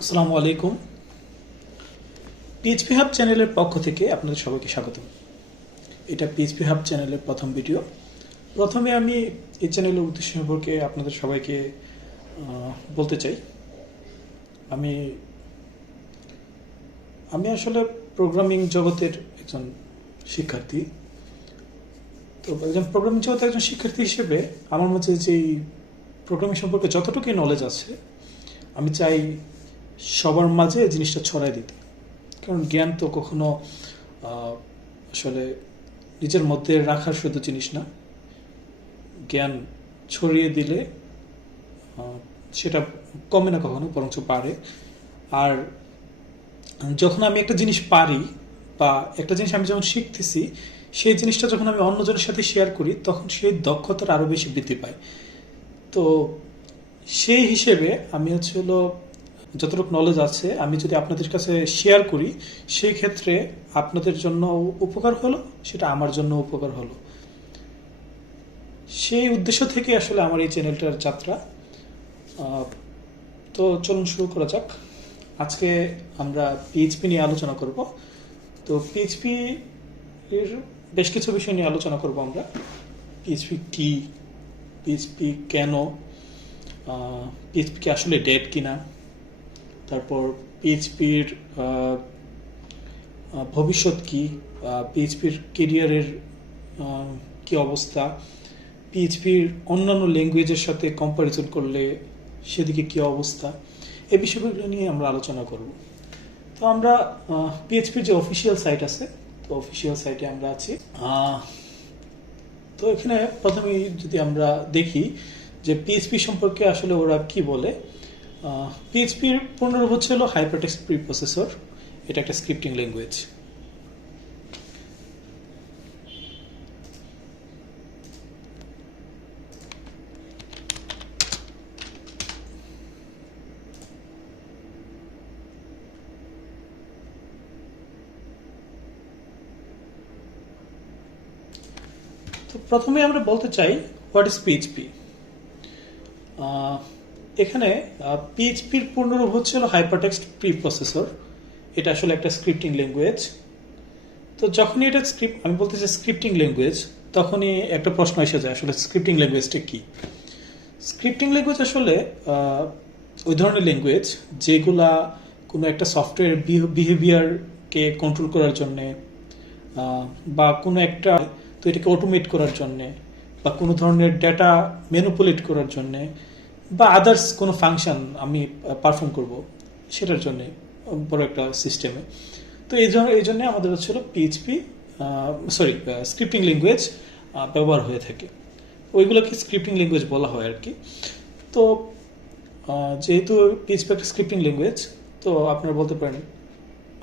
আসসালামু আলাইকুম। PHP hub চ্যানেলের পক্ষ থেকে আপনাদের সবাইকে স্বাগত। এটা পিএইচপি হাব চ্যানেলের প্রথম ভিডিও। প্রথমে আমি এই চ্যানেলের উদ্দেশ্য সম্পর্কে আপনাদের সবাইকে বলতে চাই। আমি আমি আসলে প্রোগ্রামিং জগতের একজন শিক্ষার্থী। তো একজন প্রোগ্রামিং জগতের একজন শিক্ষার্থী হিসেবে আমার মধ্যে যেই প্রোগ্রামিং সম্পর্কে যতটুকুই নলেজ আছে, আমি চাই সবার মাঝে জিনিসটা ছড়াই দিতে। কারণ জ্ঞান তো কখনো আসলে নিজের মধ্যে রাখার শুধু জিনিস না, জ্ঞান ছড়িয়ে দিলে সেটা কমে না কখনো, বরঞ্চ বাড়ে। আর যখন আমি একটা জিনিস পারি বা একটা জিনিস আমি যখন শিখতেছি, সেই জিনিসটা যখন আমি অন্যজনের সাথে শেয়ার করি, তখন সেই দক্ষতার আরও বেশি বৃদ্ধি পায়। তো সেই হিসেবে আমি হলো যতটুকু নলেজ আছে আমি যদি আপনাদের কাছে শেয়ার করি, সেই ক্ষেত্রে আপনাদের জন্য উপকার হলো, সেটা আমার জন্য উপকার হলো। সেই উদ্দেশ্য থেকে আসলে আমার এই চ্যানেলটার যাত্রা। তো চলুন শুরু করা যাক। আজকে আমরা পিএইচপি নিয়ে আলোচনা করব। তো পিএইচপি এর বেশ কিছু বিষয় নিয়ে আলোচনা করব আমরা। পিএইচপি কি, পিএইচপি কেন, পিএইচপি কি আসলে ডেড কিনা, তারপর পিএইচপির ভবিষ্যৎ কি, পিএইচপির কেরিয়ারের কি অবস্থা, পিএইচপির অন্যান্য ল্যাঙ্গুয়েজের সাথে কম্পারিজন করলে সেদিকে কি অবস্থা, এই বিষয়গুলো নিয়ে আমরা আলোচনা করব। তো আমরা পিএইচপির যে অফিসিয়াল সাইট আছে, তো অফিসিয়াল সাইটে আমরা আছি। তো এখানে প্রথমেই যদি আমরা দেখি যে পিএইচপি সম্পর্কে আসলে ওরা কি বলে। পিএইচপির পূর্ণরূপ হলো হাইপারটেক্সট প্রিপ্রসেসর। এটা একটা স্ক্রিপ্টিং ল্যাঙ্গুয়েজ। তো প্রথমে আমরা বলতে চাই হোয়াট ইজ পিএইচপি। এখানে পিএইচপির পূর্ণরূপ হলো হাইপারটেক্সট প্রিপ্রসেসর। এটা আসলে একটা স্ক্রিপ্টিং ল্যাঙ্গুয়েজ। তো যখনই এটা আমি বলতে চাই স্ক্রিপ্টিং ল্যাঙ্গুয়েজ, তখনই একটা প্রশ্ন এসে যায় আসলে স্ক্রিপ্টিং ল্যাঙ্গুয়েজটা কি। স্ক্রিপ্টিং ল্যাঙ্গুয়েজ আসলে ওই ধরনের ল্যাঙ্গুয়েজ যেগুলা কোনো একটা সফটওয়্যার বিহেভিয়ারকে কন্ট্রোল করার জন্যে, বা কোনো একটা তো এটাকে অটোমেট করার জন্যে, বা কোনো ধরনের ডেটা ম্যানিপুলেট করার জন্যে, বা আদার্স কোনো ফাংশন আমি পারফর্ম করব সেটার জন্যে বড় একটা সিস্টেমে। তো এই জন্য আমাদের হচ্ছিল পিএইচপি স্ক্রিপ্টিং ল্যাঙ্গুয়েজ ব্যবহার হয়ে থাকে। ওইগুলোকে স্ক্রিপ্টিং ল্যাঙ্গুয়েজ বলা হয় আর কি। তো যেহেতু পিএইচপি একটা স্ক্রিপ্টিং ল্যাঙ্গুয়েজ, তো আপনারা বলতে পারেন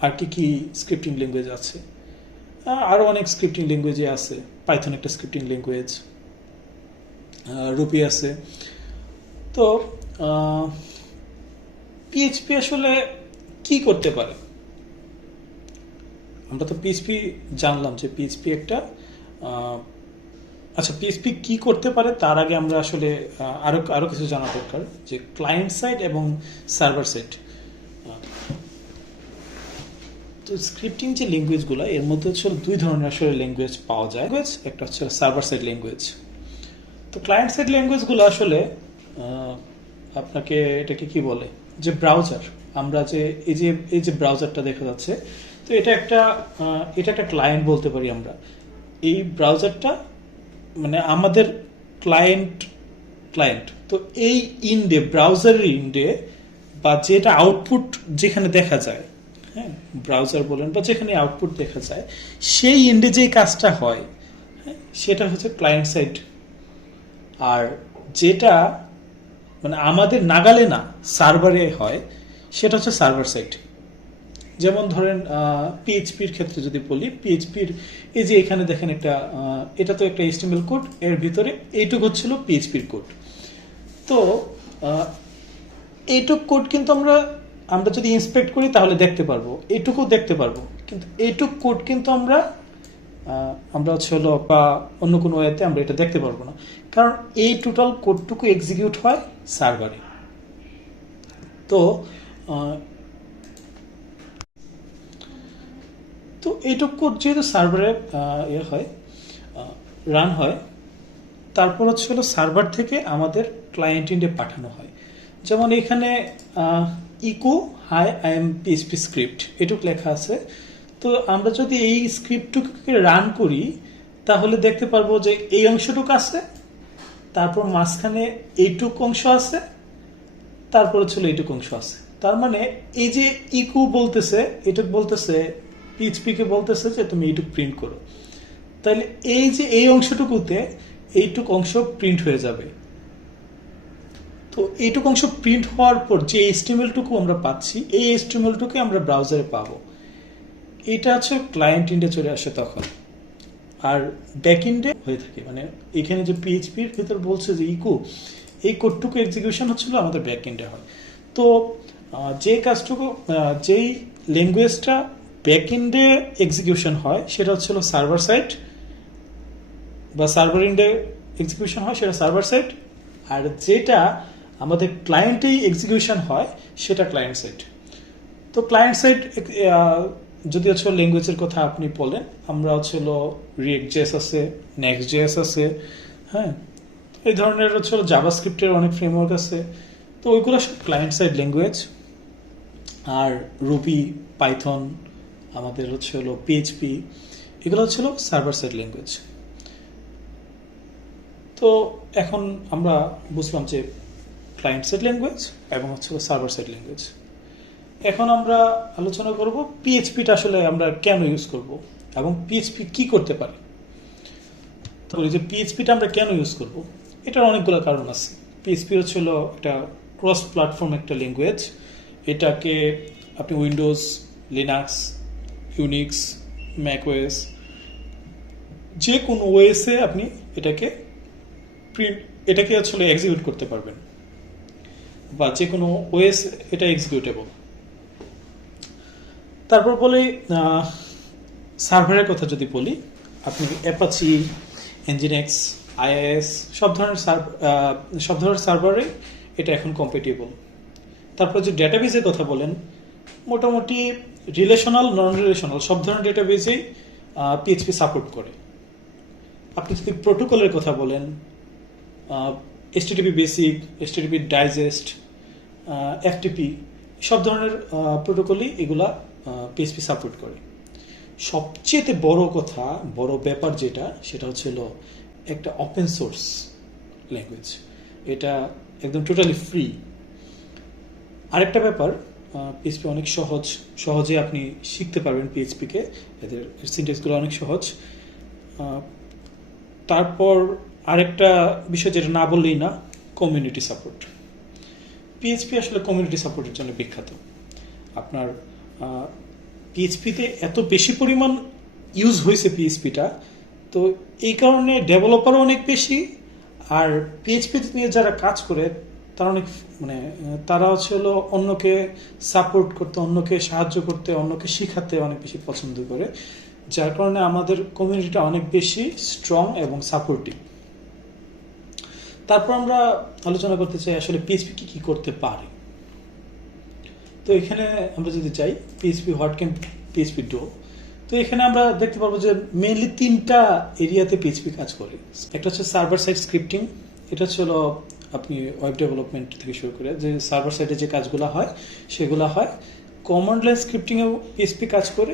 আর কি স্ক্রিপ্টিং ল্যাঙ্গুয়েজ আছে। আরও অনেক স্ক্রিপ্টিং ল্যাঙ্গুয়েজে আছে। পাইথন একটা স্ক্রিপ্টিং ল্যাঙ্গুয়েজ, রুবি আছে। তো পিএইচপি আসলে কি করতে পারে? আমরা তো পিএইচপি জানলাম যে পিএইচপি একটা আচ্ছা, পিএইচপি কি করতে পারে তার আগে আমরা আসলে আরো কিছু জানা দরকার, যে ক্লায়েন্ট সাইড এবং সার্ভার সাইড। তো স্ক্রিপ্টিং যে ল্যাঙ্গুয়েজগুলো, এর মধ্যে হচ্ছে দুই ধরনের আসলে ল্যাঙ্গুয়েজ পাওয়া যায়। একটা হচ্ছে সার্ভার সাইড ল্যাঙ্গুয়েজ। তো ক্লায়েন্ট সাইড ল্যাঙ্গুয়েজগুলো আসলে আপনাকে এটাকে কি বলে, যে ব্রাউজার, আমরা যে এই যে ব্রাউজারটা দেখা যাচ্ছে, তো এটা একটা ক্লায়েন্ট বলতে পারি আমরা। এই ব্রাউজারটা মানে আমাদের ক্লায়েন্ট। তো এই ইন্ডে, ব্রাউজারের ইন্ডে, বা যেটা আউটপুট যেখানে দেখা যায়, হ্যাঁ, ব্রাউজার বলেন বা যেখানে আউটপুট দেখা যায়, সেই ইন্ডে যে কাজটা হয়, হ্যাঁ, সেটা হচ্ছে ক্লায়েন্ট সাইড। আর যেটা মানে আমাদের নাগালে না, সার্ভারে হয়, সেটা হচ্ছে সার্ভার সাইড। যেমন ধরেন পিএইচপির ক্ষেত্রে যদি বলি, পিএইচপির এই যে এখানে দেখেন একটা এটা তো একটা এইচটিএমএল কোড, এর ভিতরে এইটুকু হচ্ছিল পিএইচপির কোড। তো এইটুক কোড কিন্তু আমরা যদি ইন্সপেক্ট করি তাহলে দেখতে পারবো, এইটুকু দেখতে পারবো, কিন্তু এইটুক কোড কিন্তু আমরা বা অন্য কোনো ওয়েতে আমরা এটা দেখতে পারবো না, কারণ এই টোটাল কোডটুকু এক্সিকিউট হয় সার্ভারে। তো তো এইটুকু কোড যেহেতু সার্ভারে হয় রান হয়, তারপর হচ্ছে হলো সার্ভার থেকে আমাদের ক্লায়েন্ট ইন্ডে পাঠানো হয়। যেমন এখানে echo hi I am PHP script এটুক লেখা আছে। তো আমরা যদি এই স্ক্রিপ্টটুকুকে রান করি তাহলে দেখতে পারবো যে এই অংশটুকু আছে, তারপর মাঝখানে এইটুক অংশ আছে, তারপর হচ্ছে এইটুক অংশ আছে। তার মানে এই যে ইকো বলতেছে, এটুক বলতেছে পিএইচপি কে বলতেছে যে তুমি এইটুক প্রিন্ট করো। তাহলে এই যে এই অংশটুকুতে এইটুক অংশ প্রিন্ট হয়ে যাবে। তো এইটুক অংশ প্রিন্ট হওয়ার পর যে এইচটিএমএলটুকু আমরা পাচ্ছি, এই এইচটিএমএলটুকু আমরা ব্রাউজারে পাবো। এটা হচ্ছে ক্লায়েন্ট ইন্ডে চলে আসে তখন, আর ব্যাক ইন্ডে হয়ে থাকে। মানে এখানে যে পিএইচপির ভিতর বলছে যে ইকো, এই কোডটুকু এক্সিকিউশন হচ্ছিল আমাদের ব্যাক ইন্ডে হয়। তো যে কাজটুকু যেই ল্যাঙ্গুয়েজটা ব্যাক ইন্ডে এক্সিকিউশন হয় সেটা হচ্ছিল সার্ভার সাইড, বা সার্ভার ইন্ডে এক্সিকিউশন হয় সেটা সার্ভার সাইড, আর যেটা আমাদের ক্লায়েন্টেই এক্সিকিউশন হয় সেটা ক্লায়েন্ট সাইড। তো ক্লায়েন্ট সাইড যদি হচ্ছে ল্যাঙ্গুয়েজের কথা আপনি বলেন, আমরা হচ্ছে রিয়েক্ট জেএস আছে, নেক্সট জেএস আছে, হ্যাঁ, এই ধরনের হচ্ছে জাভাস্ক্রিপ্টের অনেক ফ্রেমওয়ার্ক আছে। তো ওইগুলো সব ক্লায়েন্ট সাইড ল্যাঙ্গুয়েজ। আর রুবি, পাইথন, আমাদের হচ্ছে পিএইচপি, এগুলো হচ্ছিল সার্ভার সাইড ল্যাঙ্গুয়েজ। তো এখন আমরা বুঝলাম যে ক্লায়েন্ট সাইড ল্যাঙ্গুয়েজ এবং হচ্ছে সার্ভার সাইড ল্যাঙ্গুয়েজ। এখন আমরা আলোচনা করব পিএইচপিটা আসলে আমরা কেন ইউজ করব এবং পিএইচপি কি করতে পারে। তো এই যে পিএইচপিটা আমরা কেন ইউজ করব, এটার অনেকগুলো কারণ আছে। পিএইচপি হচ্ছে একটা ক্রস প্ল্যাটফর্ম একটা ল্যাঙ্গুয়েজ। এটাকে আপনি উইন্ডোজ, লিনাক্স, ইউনিক্স, ম্যাকওএস, যে কোনো ওএসে আপনি এটাকে আসলে এক্সিকিউট করতে পারবেন, বা যে কোনো ওএস এটা এক্সিকিউটেবল। তারপর বলি সার্ভারের কথা যদি বলি, আপনি অ্যাপাচি, এনজিনিক্স, আইএস সব ধরনের সার্ভারে এটা এখন কম্পেটেবল। তারপর যে ডেটাবেজের কথা বলেন, মোটামুটি রিলেশনাল, নন রিলেশনাল সব ধরনের ডেটাবেজেই পিএইচপি সাপোর্ট করে। আপনি যদি প্রোটোকলের কথা বলেন, HTTP basic, HTTP digest, FTP সব ধরনের প্রোটোকলই এগুলা পিএইচপি সাপোর্ট করে। সবচেয়ে বড় ব্যাপার সেটা হচ্ছে একটা ওপেন সোর্স ল্যাঙ্গুয়েজ। এটা একদম টোটালি ফ্রি। আরেকটা ব্যাপার, পিএইচপি অনেক সহজে আপনি শিখতে পারবেন পিএইচপিকে, এদের সিনট্যাক্সগুলো অনেক সহজ। তারপর আরেকটা বিষয় যেটা না বললেই না, কমিউনিটি সাপোর্ট। পিএইচপি আসলে কমিউনিটি সাপোর্টের জন্য বিখ্যাত। আপনার পিএইচপিতে এত বেশি পরিমাণ ইউজ হয়েছে পিএইচপিটা, তো এই কারণে ডেভেলপারও অনেক বেশি, আর পিএইচপি নিয়ে যারা কাজ করে তারা অনেক তারা হচ্ছে অন্যকে সাপোর্ট করতে, অন্যকে সাহায্য করতে, অন্যকে শিখাতে অনেক বেশি পছন্দ করে, যার কারণে আমাদের কমিউনিটিটা অনেক বেশি স্ট্রং এবং সাপোর্টিভ। তারপর আমরা আলোচনা করতে চাই আসলে পিএইচপি কি করতে পারে। তো এখানে আমরা যদি চাই PHP what can PHP do, তো এখানে আমরা দেখতে পারবো যে মেইনলি 3টা এরিয়াতে পিএইচপি কাজ করে। একটা হচ্ছে সার্ভার সাইড স্ক্রিপ্টিং, এটা হচ্ছে আপনি ওয়েব ডেভেলপমেন্ট থেকে শুরু করে যে সার্ভার সাইডে যে কাজগুলো হয় সেগুলো হয়। কমান্ড লাইন স্ক্রিপ্টিংয়েও পিএইচপি কাজ করে।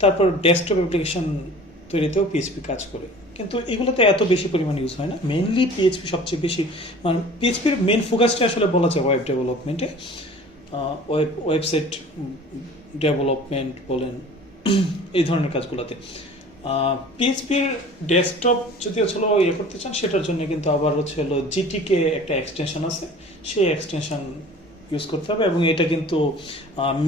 তারপর ডেস্কটপ অ্যাপ্লিকেশন তৈরিতেও পিএইচপি কাজ করে, কিন্তু এগুলোতে এত বেশি পরিমাণ ইউজ হয় না। মেইনলি পিএইচপি সবচেয়ে বেশি, মানে পিএইচপির মেইন ফোকাসটা আসলে বলা যায় ওয়েব ডেভেলপমেন্টে, ওয়েবসাইট ডেভেলপমেন্ট বলেন, এই ধরনের কাজগুলোতে। পিএইচপির ডেস্কটপ যদি ইয়ে করতে চান সেটার জন্য কিন্তু আবার জিটিকে একটা এক্সটেনশন আছে, সেই এক্সটেনশন ইউজ করতে হবে। এবং এটা কিন্তু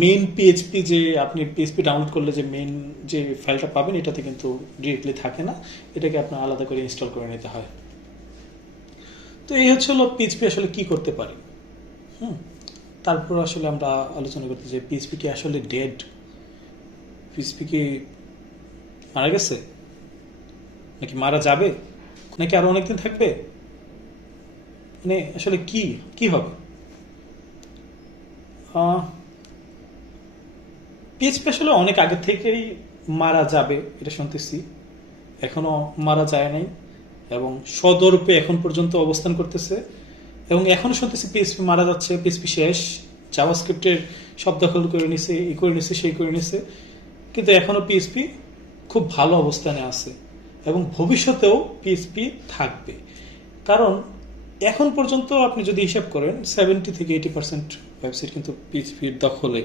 মেইন পিএইচপি যে আপনি পিএইচপি ডাউনলোড করলে যে মেইন যে ফাইলটা পাবেন এটাতে কিন্তু ডিরেক্টলি থাকে না, এটাকে আপনার আলাদা করে ইনস্টল করে নিতে হয়। তো এই হচ্ছে পিএইচপি আসলে কি করতে পারে। তারপর আসলে আমরা আলোচনা করতে চাই পিএইচপি কি আসলে ডেড, পিএইচপি কি মারা গেছে, নাকি মারা যাবে, নাকি আরো অনেকদিন থাকবে, মানে আসলে কি হবে। পিএইচপি আসলে অনেক আগে থেকেই মারা যাবে এটা শুনতেছি, এখনো মারা যায় নাই এবং সদরূপে এখন পর্যন্ত অবস্থান করতেছে। এবং এখনো শুনতেছি পিএইচপি মারা যাচ্ছে, পিএইচপি শেষ, জাভাস্ক্রিপ্টের সব দখল করে নিছে, এই করে নিছে, সেই করে নিছে, কিন্তু এখনো পিএইচপি খুব ভালো অবস্থানে আছে এবং ভবিষ্যতেও পিএইচপি থাকবে। কারণ এখন পর্যন্ত আপনি যদি হিসাব করেন 70 থেকে 80% ওয়েবসাইট কিন্তু পিএইচপির দখলে।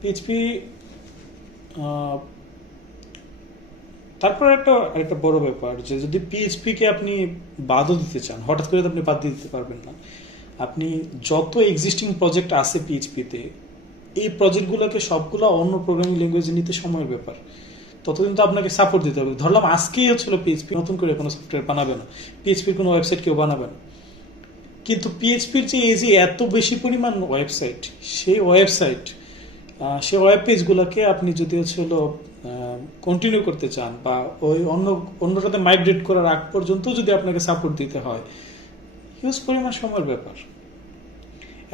পিএইচপি তারপর একটা বড় ব্যাপার যে যদি পিএইচপি কে আপনি বাদও দিতে চান, হঠাৎ করে আপনি বাদ দিতে পারবেন না। আপনি যত এক্সিস্টিং প্রজেক্ট আছে পিএইচপিতে, এই প্রজেক্টগুলোকে সবগুলো অন্য প্রোগ্রামিং ল্যাঙ্গুয়েজে নিতে সময়ের ব্যাপার, ততদিন তো আপনাকে সাপোর্ট দিতে হবে। ধরলাম আজকেই হচ্ছিল পিএইচপি নতুন করে কোনো সফটওয়্যার বানাবে না, পিএইচপির কোনো ওয়েবসাইট কেউ বানাবে না, কিন্তু পিএইচপির যে এই যে এত বেশি পরিমাণ ওয়েবসাইট, সেই ওয়েব পেজগুলোকে আপনি যদি কন্টিনিউ করতে চান বা ওই অন্যটাতে মাইগ্রেট করার আগ পর্যন্ত যদি আপনাকে সাপোর্ট দিতে হয়, হিউজ পরিমাণ সময়ের ব্যাপার।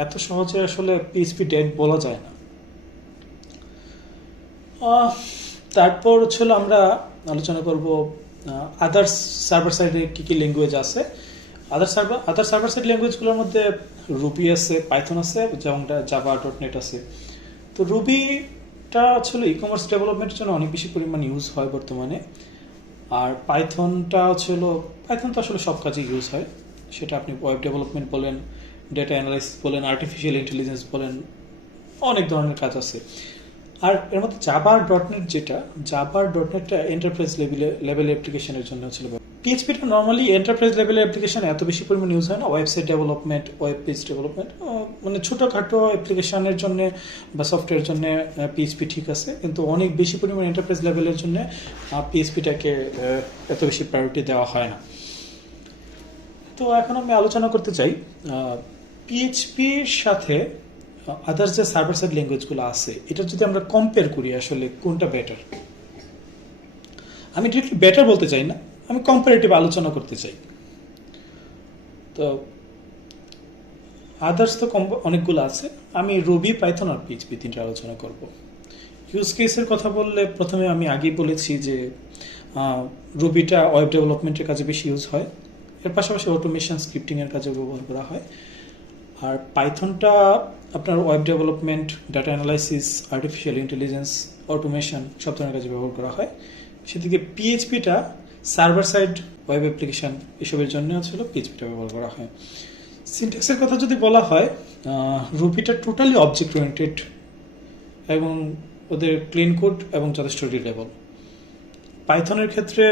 এত সহজে আসলে পিএইচপি ডেড বলা যায় না। তারপর আমরা আলোচনা করব আদার্স সার্ভার সাইডে কি কি ল্যাঙ্গুয়েজ আছে। আদার সার্ভার সাইড ল্যাঙ্গুয়েজগুলোর মধ্যে রুবি আছে, পাইথন আছে, যেমন জাভা .NET আছে। তো রুবিটা ই কমার্স ডেভেলপমেন্টের জন্য অনেক বেশি পরিমাণ ইউজ হয় বর্তমানে। আর পাইথনটা পাইথন তো আসলে সব কাজে ইউজ হয়, সেটা আপনি ওয়েব ডেভেলপমেন্ট বলেন, ডেটা অ্যানালাইসিস বলেন, আর্টিফিশিয়াল ইন্টেলিজেন্স বলেন, অনেক ধরনের কাজ আছে। আর এর মধ্যে জাভা .NETটা এন্টারপ্রাইজ লেভেল অ্যাপ্লিকেশনের জন্য ছিল। পিএইচপিটা নর্মালি এন্টারপ্রাইজ লেভেলের অ্যাপ্লিকেশন এত বেশি পরিমাণ ইউজ হয় না, website development, web page development, মানে ছোটোখাটো অ্যাপ্লিকেশনের জন্য বা সফটওয়্যারের জন্য পিএইচপি ঠিক আছে, কিন্তু অনেক বেশি পরিমাণ এন্টারপ্রাইজ লেভেলের জন্য পিএইচপিটাকে এত বেশি প্রায়োরিটি দেওয়া হয় না। তো এখন আমি আলোচনা করতে চাই পিএইচপির সাথে আদার্স যে সার্ভার সাইড ল্যাঙ্গুয়েজগুলো আছে, এটা যদি আমরা কম্পেয়ার করি আসলে কোনটা বেটার। আমি ডিরেক্টলি বেটার বলতে চাই না, আমি কম্পারেটিভ আলোচনা করতে চাই। তো আদার্স তো অনেকগুলো আছে, আমি রুবি, পাইথন আর পিএইচপি তিনটা আলোচনা করব। ইউজ কেসের কথা বললে প্রথমে আমি আগেই বলেছি যে রুবিটা ওয়েব ডেভেলপমেন্টের কাজে বেশি ইউজ হয়, এর পাশাপাশি অটোমেশন স্ক্রিপ্টিংয়ের কাজে ব্যবহার করা হয়। আর পাইথনটা আপনার web development, data analysis, artificial intelligence, automation সব ধরনের কাজে ব্যবহার করা হয়। সেদিকে পিএইচপিটা সার্ভার সাইড ওয়েব অ্যাপ্লিকেশন এসবের জন্য পিএইচপিটা ব্যবহার করা হয়। সিনট্যাক্সের কথা যদি বলা হয়, রুবিটা টোটালি অবজেক্ট ওরিয়েন্টেড এবং ওদের ক্লিন কোড এবং যথেষ্ট রিডেবল। পাইথনের ক্ষেত্রে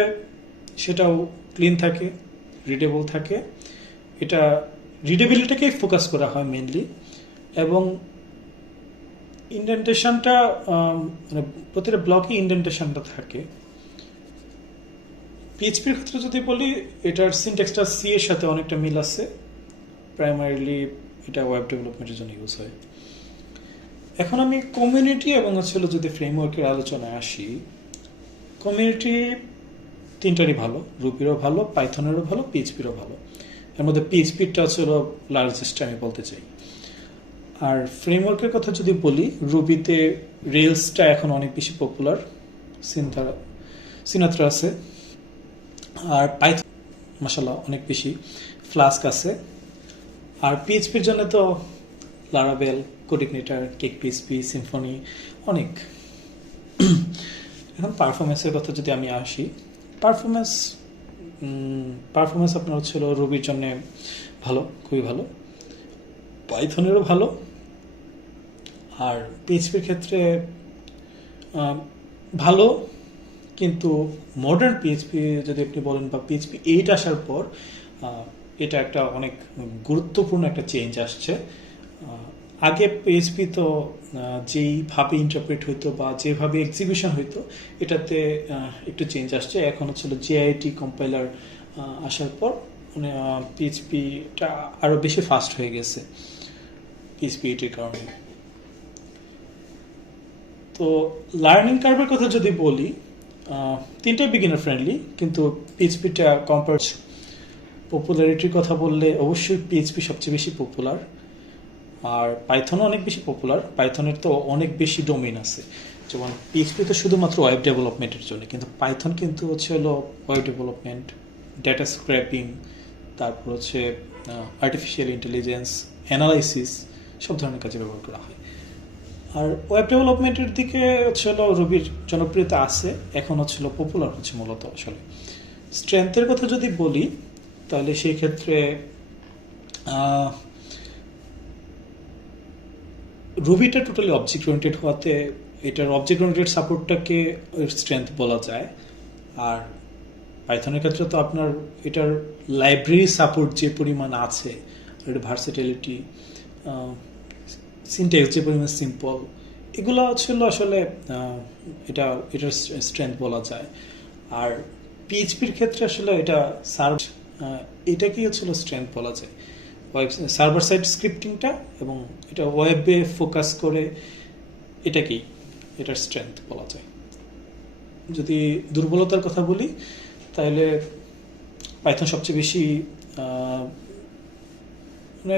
সেটাও ক্লিন থাকে, রিডেবল থাকে, এটা রিডেবিলিটিকেই ফোকাস করা হয় মেনলি, এবং ইন্ডেন্টেশনটা মানে প্রতিটা ব্লকে ইন্ডেন্টেশনটা থাকে। পিএইচপির ক্ষেত্রে যদি বলি, এটার সিনট্যাক্সটা সি এর সাথে অনেকটা মিল আছে, প্রাইমারিলি এটা ওয়েব ডেভেলপমেন্টের জন্য ইউজ হয়। এখন আমি কমিউনিটি এবং যদি ফ্রেমওয়ার্কের আলোচনায় আসি, কমিউনিটি তিনটারই ভালো, রুবিরও ভালো, পাইথনেরও ভালো, পিএইচপিরও ভালো। এর মধ্যে পিএইচপিটা লার্জেস্ট আমি বলতে চাই। আর ফ্রেমওয়ার্কের কথা যদি বলি, রুবিতে রেলসটা এখন অনেক বেশি পপুলার, সিনাত্রা আছে। আর পাইথন মাশাআল্লাহ অনেক বেশি, ফ্লাস্ক আছে। আর পিএইচপির জন্য তো লারাভেল, কোডিগনেটর, কেক পিএইচপি, সিম্ফনি অনেক। এখন পারফরমেন্সের কথা যদি আমি আসি, পারফরমেন্স আপনার রুবির জন্য ভালো, খুবই ভালো, পাইথনেরও ভালো। আর পিএইচপির ক্ষেত্রে ভালো, কিন্তু মডার্ন পিএইচপি যদি আপনি বলেন বা পিএইচপি 8 আসার পর এটা একটা অনেক গুরুত্বপূর্ণ একটা চেঞ্জ আসছে। আগে পিএইচপি তো যেইভাবে ইন্টারপ্রেট হইতো বা যেভাবে এক্সিকিউশন হইতো, এটাতে একটু চেঞ্জ আসছে। এখন জেআইটি কম্পাইলার আসার পর মানে পিএইচপিটা আরও বেশি ফাস্ট হয়ে গেছে পিএইচপি 8 এর কারণে। তো লার্নিং কার্ভের কথা যদি বলি, তিনটাই বিগিনার ফ্রেন্ডলি, কিন্তু পিএইচপিটা পপুলারিটির কথা বললে অবশ্যই পিএইচপি সবচেয়ে বেশি পপুলার। আর পাইথনও অনেক বেশি পপুলার। পাইথনের তো অনেক বেশি ডোমেইন আছে, যেমন পিএইচপি তো শুধুমাত্র ওয়েব ডেভেলপমেন্টের জন্য, কিন্তু পাইথন কিন্তু হচ্ছে হলো ওয়েব ডেভেলপমেন্ট, ডেটা স্ক্র্যাপিং, তারপর হচ্ছে আর্টিফিশিয়াল ইন্টেলিজেন্স, অ্যানালাইসিস, সব ধরনের কাজে ব্যবহার করা হয়। আর ওয়েব ডেভেলপমেন্টের দিকে হচ্ছে হলো রুবির জনপ্রিয়তা আছে, এখন হচ্ছে হলো পপুলার হচ্ছে মূলত। আসলে স্ট্রেংথের কথা যদি বলি তাহলে সেই ক্ষেত্রে রুবিটা টোটালি অবজেক্ট ওরিয়েন্টেড হওয়াতে এটার অবজেক্ট ওরিয়েন্টেড সাপোর্টটাকে স্ট্রেংথ বলা যায়। আর পাইথনের ক্ষেত্রে তো আপনার এটার লাইব্রেরি সাপোর্ট যে পরিমাণ আছে, এটার ভার্সেটিলিটি, সিনট্যাক্স যে পরিমাণ সিম্পল, এগুলো ছিল আসলে এটার স্ট্রেংথ বলা যায়। আর পিএইচপির ক্ষেত্রে আসলে এটা এটাকেই হচ্ছিল স্ট্রেংথ বলা যায়, ওয়েব সার্ভার সাইড স্ক্রিপ্টিংটা, এবং এটা ওয়েবে ফোকাস করে, এটাকেই এটার স্ট্রেংথ বলা যায়। যদি দুর্বলতার কথা বলি তাহলে পাইথন সবচেয়ে বেশি মানে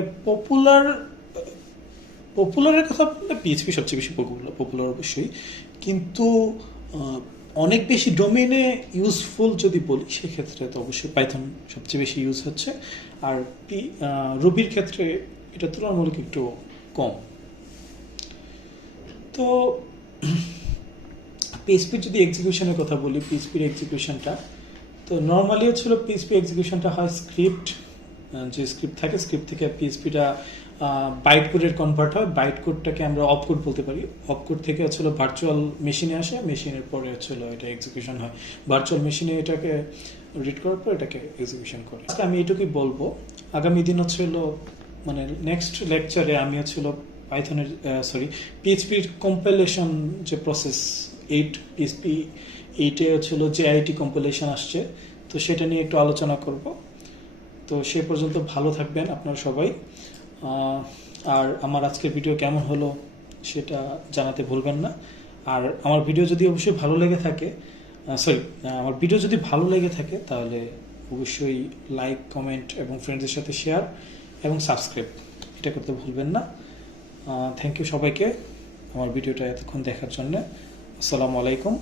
পপুলারের কথা বললে পিএইচপি সবচেয়ে বেশি পপুলার অবশ্যই, কিন্তু অনেক বেশি ডোমেইনে ইউজফুল যদি বলি সেক্ষেত্রে তো অবশ্যই পাইথন সবচেয়ে বেশি ইউজ হচ্ছে। আর রুবির ক্ষেত্রে এটা তুলনামূলক একটু কম। তো পিএইচপির যদি এক্সিকিউশনের কথা বলি, পিএইচপির এক্সিকিউশনটা তো নর্মালি হচ্ছিল পিএইচপি এক্সিকিউশনটা হয় স্ক্রিপ্ট, যে স্ক্রিপ্ট থাকে, স্ক্রিপ্ট থেকে পিএইচপিটা বাইট কোডের কনভার্ট হয়, বাইট কোডটাকে আমরা অপ কোড বলতে পারি, অপ কোড থেকে হচ্ছিল ভার্চুয়াল মেশিনে আসে, মেশিনের পরে হচ্ছিল এটা এক্সিকিউশন হয়, ভার্চুয়াল মেশিনে এটাকে রিড করার পর এটাকে এক্সিকিউশন করে। আজকে আমি এটুকুই বলবো। আগামী দিন হচ্ছিল মানে নেক্সট লেকচারে আমি হচ্ছিল পাইথনের পিএইচপির কম্পাইলেশন যে প্রসেস, পিএইচপি 8-এ হচ্ছিল যে আইটি কম্পাইলেশন আসছে, তো সেটা নিয়ে একটু আলোচনা করব। তো সে পর্যন্ত ভালো থাকবেন আপনারা সবাই। আর আমার আজকের ভিডিও কেমন হলো সেটা জানাতে ভুলবেন না। আর আমার ভিডিও যদি অবশ্যই ভালো লেগে থাকে আমার ভিডিও যদি ভালো লেগে থাকে তাহলে অবশ্যই লাইক, কমেন্ট এবং ফ্রেন্ডসদের সাথে শেয়ার এবং সাবস্ক্রাইব এটা করতে ভুলবেন না। থ্যাংক ইউ সবাইকে আমার ভিডিওটা এতক্ষণ দেখার জন্য। আসসালামু আলাইকুম।